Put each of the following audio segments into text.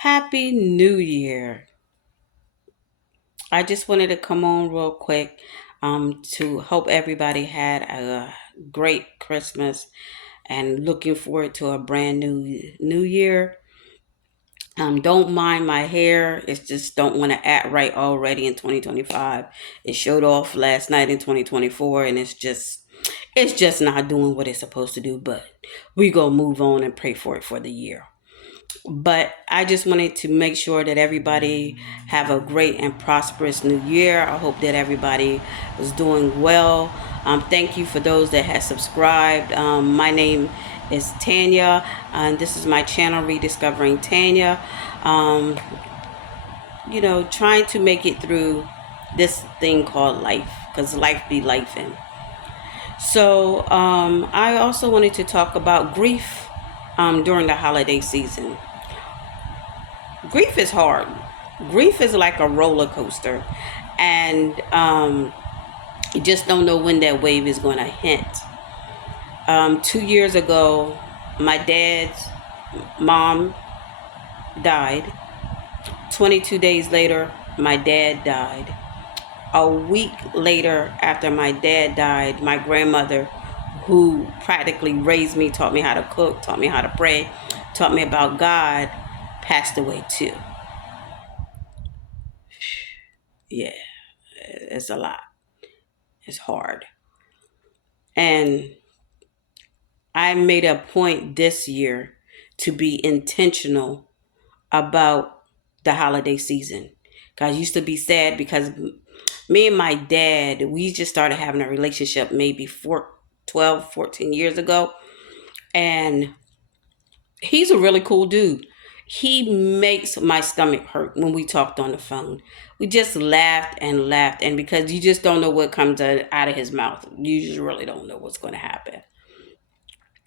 Happy New Year. I just wanted to come on real quick to hope everybody had a great Christmas and looking forward to a brand new year. Don't mind my hair. It's just don't want to act right already in 2025. It showed off last night in 2024 and it's just not doing what it's supposed to do, but we go move on and pray for it for the year. But I just wanted to make sure that everybody have a great and prosperous new year. I hope that everybody is doing well. Thank you for those that have subscribed. My name is Tanya, and this is my channel, Rediscovering Tanya. Um, trying to make it through this thing called life, because life be life. So I also wanted to talk about grief during the holiday season. Grief is hard. Grief is like a roller coaster, and you just don't know when that wave is going to hit. 2 years ago, my dad's mom died. 22 days later, my dad died. A week later, after my dad died, my grandmother, who practically raised me, taught me how to cook, taught me how to pray, taught me about God, passed away too. Yeah, it's a lot. It's hard. And I made a point this year to be intentional about the holiday season. 'Cause I used to be sad because me and my dad, we just started having a relationship maybe 12, 14 years ago. And he's a really cool dude. He makes my stomach hurt when we talked on the phone. We just laughed and laughed. And because you just don't know what comes out of his mouth, you just really don't know what's going to happen.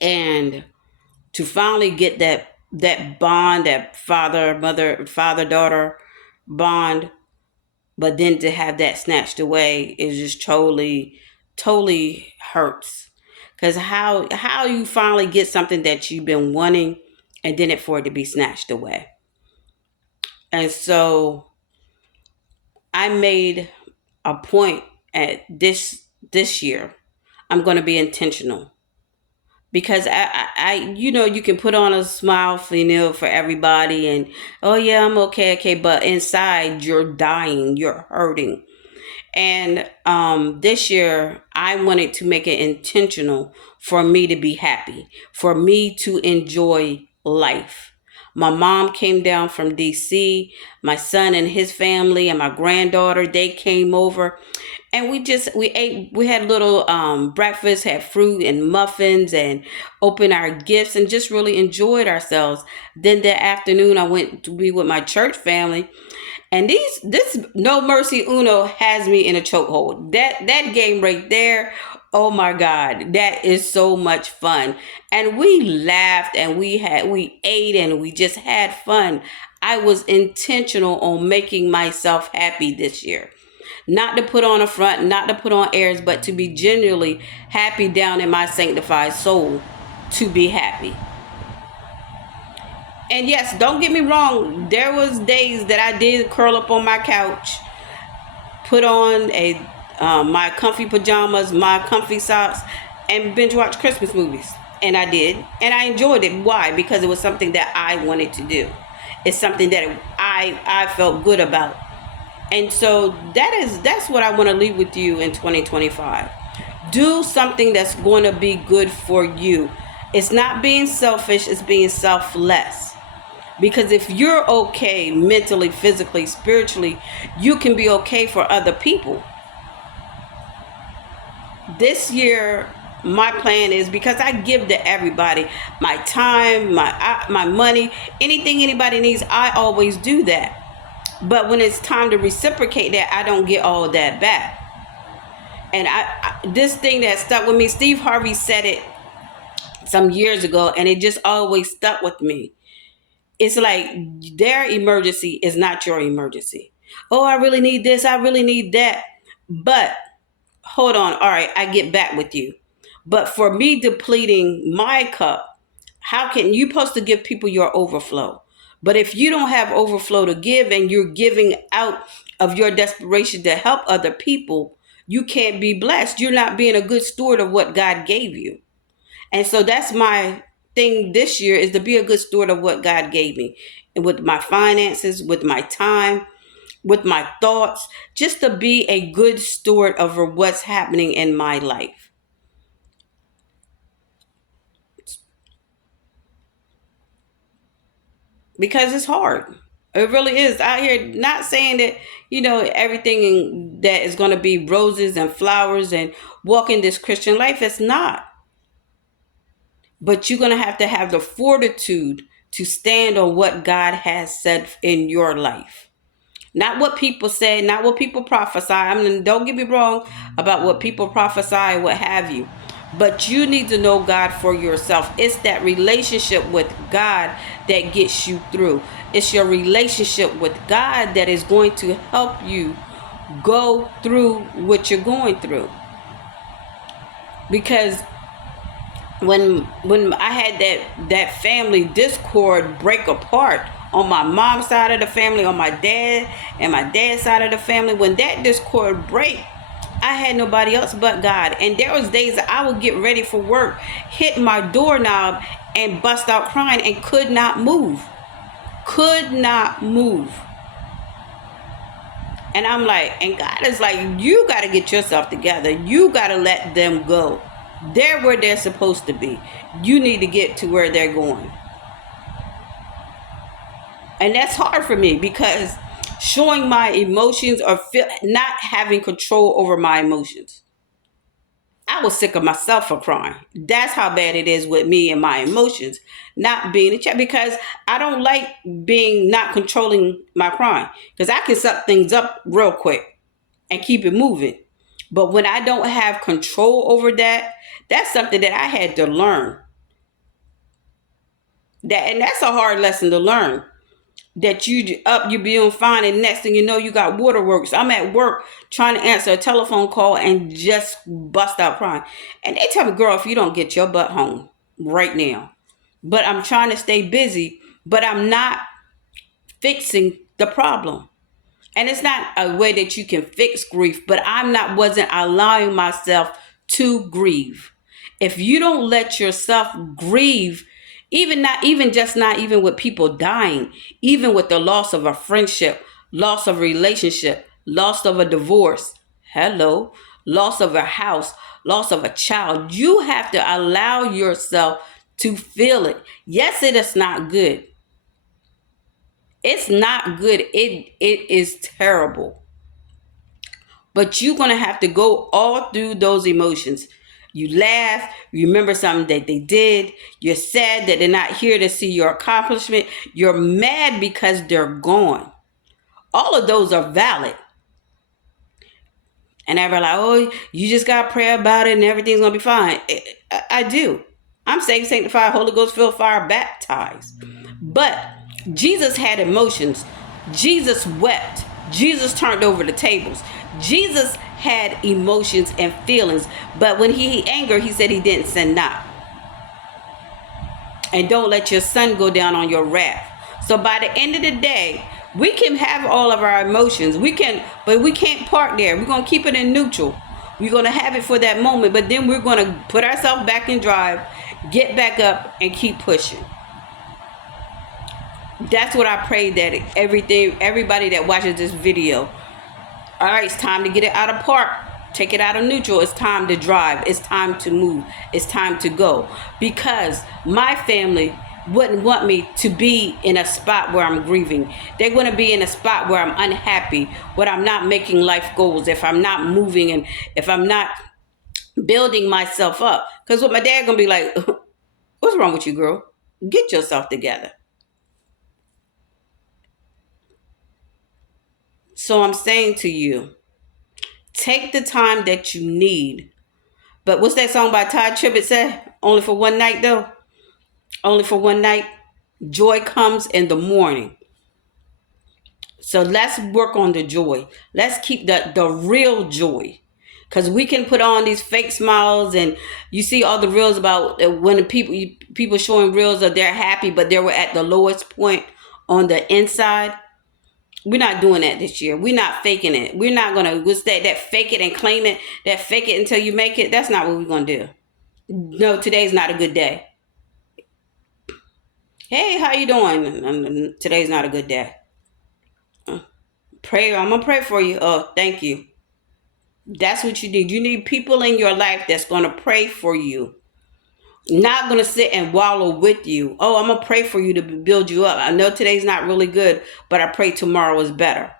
And to finally get that bond, that father daughter bond, but then to have that snatched away is just totally hurts. Because how you finally get something that you've been wanting, and then for it to be snatched away. And so I made a point at this year. I'm going to be intentional because you can put on a smile for for everybody, and oh yeah, I'm okay, but inside you're dying, you're hurting. And this year I wanted to make it intentional for me to be happy, for me to enjoy life. My mom came down from DC, my son and his family and my granddaughter, they came over, and we ate, we had little breakfast, had fruit and muffins, and opened our gifts and just really enjoyed ourselves. Then that afternoon I went to be with my church family, and this No Mercy Uno has me in a chokehold. That game right there, oh my God, that is so much fun. And we laughed and we ate and we just had fun. I was intentional on making myself happy this year. Not to put on a front, not to put on airs, but to be genuinely happy down in my sanctified soul, to be happy. And yes, don't get me wrong, there was days that I did curl up on my couch, put on a my comfy pajamas, my comfy socks, and binge watch Christmas movies. And I did, and I enjoyed it. Why? Because it was something that I wanted to do. It's something that I felt good about. And so that's what I want to leave with you in 2025. Do something that's going to be good for you. It's not being selfish, it's being selfless. Because if you're okay mentally, physically, spiritually, you can be okay for other people. This year, my plan is, because I give to everybody my time, my money, anything anybody needs, I always do that. But when it's time to reciprocate that, I don't get all of that back. And this thing that stuck with me, Steve Harvey said it some years ago, and it just always stuck with me. It's like their emergency is not your emergency. Oh, I really need this. I really need that. But hold on. All right, I get back with you. But for me depleting my cup, how can you supposed to give people your overflow? But if you don't have overflow to give and you're giving out of your desperation to help other people, you can't be blessed. You're not being a good steward of what God gave you. And so that's my thing this year, is to be a good steward of what God gave me. And with my finances, with my time, with my thoughts, just to be a good steward over what's happening in my life. Because it's hard. It really is out here. Not saying that, everything that is going to be roses and flowers and walking this Christian life. It's not. But you're going to have the fortitude to stand on what God has said in your life. Not what people say, not what people prophesy. I mean, don't get me wrong about what people prophesy, what have you. But you need to know God for yourself. It's that relationship with God that gets you through. It's your relationship with God that is going to help you go through what you're going through. Because when I had that family discord break apart on my mom's side of the family, on my dad and my dad's side of the family, when that discord break, I had nobody else but God. And there was days that I would get ready for work, hit my doorknob and bust out crying and could not move. Could not move. And I'm like, and God is like, you got to get yourself together. You got to let them go. They're where they're supposed to be. You need to get to where they're going. And that's hard for me, because showing my emotions or not having control over my emotions. I was sick of myself for crying. That's how bad it is with me and my emotions. Not being in check, because I don't like being not controlling my crying. Because I can suck things up real quick and keep it moving. But when I don't have control over that, that's something that I had to learn. And that's a hard lesson to learn. That you being fine, and next thing you know, you got waterworks. I'm at work trying to answer a telephone call and just bust out crying. And they tell me, girl, if you don't get your butt home right now. But I'm trying to stay busy, but I'm not fixing the problem. And it's not a way that you can fix grief, but wasn't allowing myself to grieve. If you don't let yourself grieve, not even with people dying, even with the loss of a friendship, loss of a relationship, loss of a divorce, loss of a house, loss of a child, you have to allow yourself to feel it. Yes, it is not good. It's not good. It is terrible. But you're going to have to go all through those emotions. You laugh, you remember something that they did. You're sad that they're not here to see your accomplishment. You're mad because they're gone. All of those are valid. And everybody's like, oh, you just got to pray about it and everything's going to be fine. I do. I'm saved, sanctified, Holy Ghost filled, fire baptized. But Jesus had emotions. Jesus wept. Jesus turned over the tables. Jesus had emotions and feelings. But when he angered, he said he didn't sin not. And don't let your sun go down on your wrath. So by the end of the day, we can have all of our emotions. But we can't park there. We're going to keep it in neutral. We're going to have it for that moment. But then we're going to put ourselves back in drive, get back up, and keep pushing. That's what I pray that everybody that watches this video, all right, it's time to get it out of park. Take it out of neutral. It's time to drive. It's time to move. It's time to go. Because my family wouldn't want me to be in a spot where I'm grieving. They're going to be in a spot where I'm unhappy, where I'm not making life goals, if I'm not moving, and if I'm not building myself up. Because what my dad going to be like, what's wrong with you, girl? Get yourself together. So I'm saying to you, take the time that you need. But what's that song by Todd Tribbett said? Only for one night, though. Only for one night. Joy comes in the morning. So let's work on the joy. Let's keep the real joy. Because we can put on these fake smiles, and you see all the reels about when people showing reels of they're happy, but they were at the lowest point on the inside. We're not doing that this year. We're not faking it. We're not going to, what's that fake it and claim it, that fake it until you make it. That's not what we're going to do. No, today's not a good day. Hey, how you doing? Today's not a good day. Pray. I'm going to pray for you. Oh, thank you. That's what you need. You need people in your life that's going to pray for you. Not going to sit and wallow with you. Oh, I'm going to pray for you to build you up. I know today's not really good, but I pray tomorrow is better.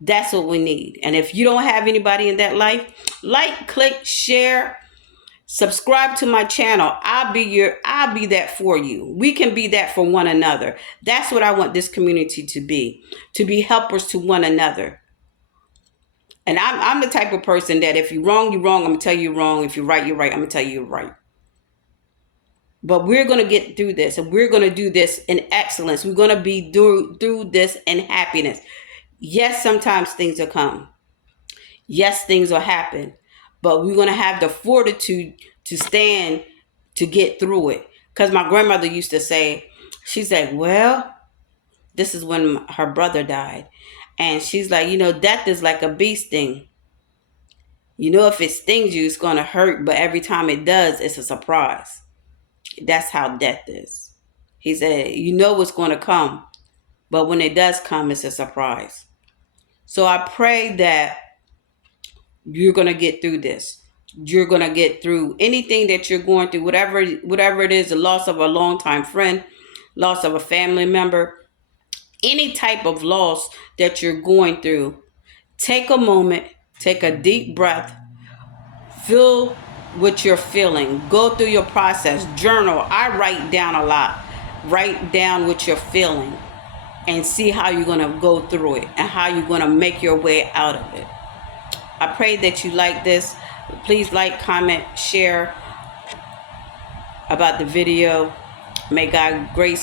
That's what we need. And if you don't have anybody in that life, like, click, share, subscribe to my channel. I'll be that for you. We can be that for one another. That's what I want this community to be helpers to one another. And I'm the type of person that if you're wrong, you're wrong. I'm going to tell you you're wrong. If you're right, you're right. I'm going to tell you you're right. But we're going to get through this, and we're going to do this in excellence. We're going to be through this in happiness. Yes, sometimes things will come. Yes, things will happen. But we're going to have the fortitude to stand to get through it. Because my grandmother used to say, she said, well, this is when her brother died. And she's like, death is like a bee sting. If it stings you, it's going to hurt. But every time it does, it's a surprise. That's how death is. He said, what's going to come. But when it does come, it's a surprise. So I pray that you're going to get through this. You're going to get through anything that you're going through, whatever it is, the loss of a longtime friend, loss of a family member, any type of loss that you're going through. Take a moment, take a deep breath, feel what you're feeling. Go through your process. Journal. I write down a lot. Write down what you're feeling and see how you're going to go through it and how you're going to make your way out of it. I pray that you like this. Please like, comment, share about the video. May God grace be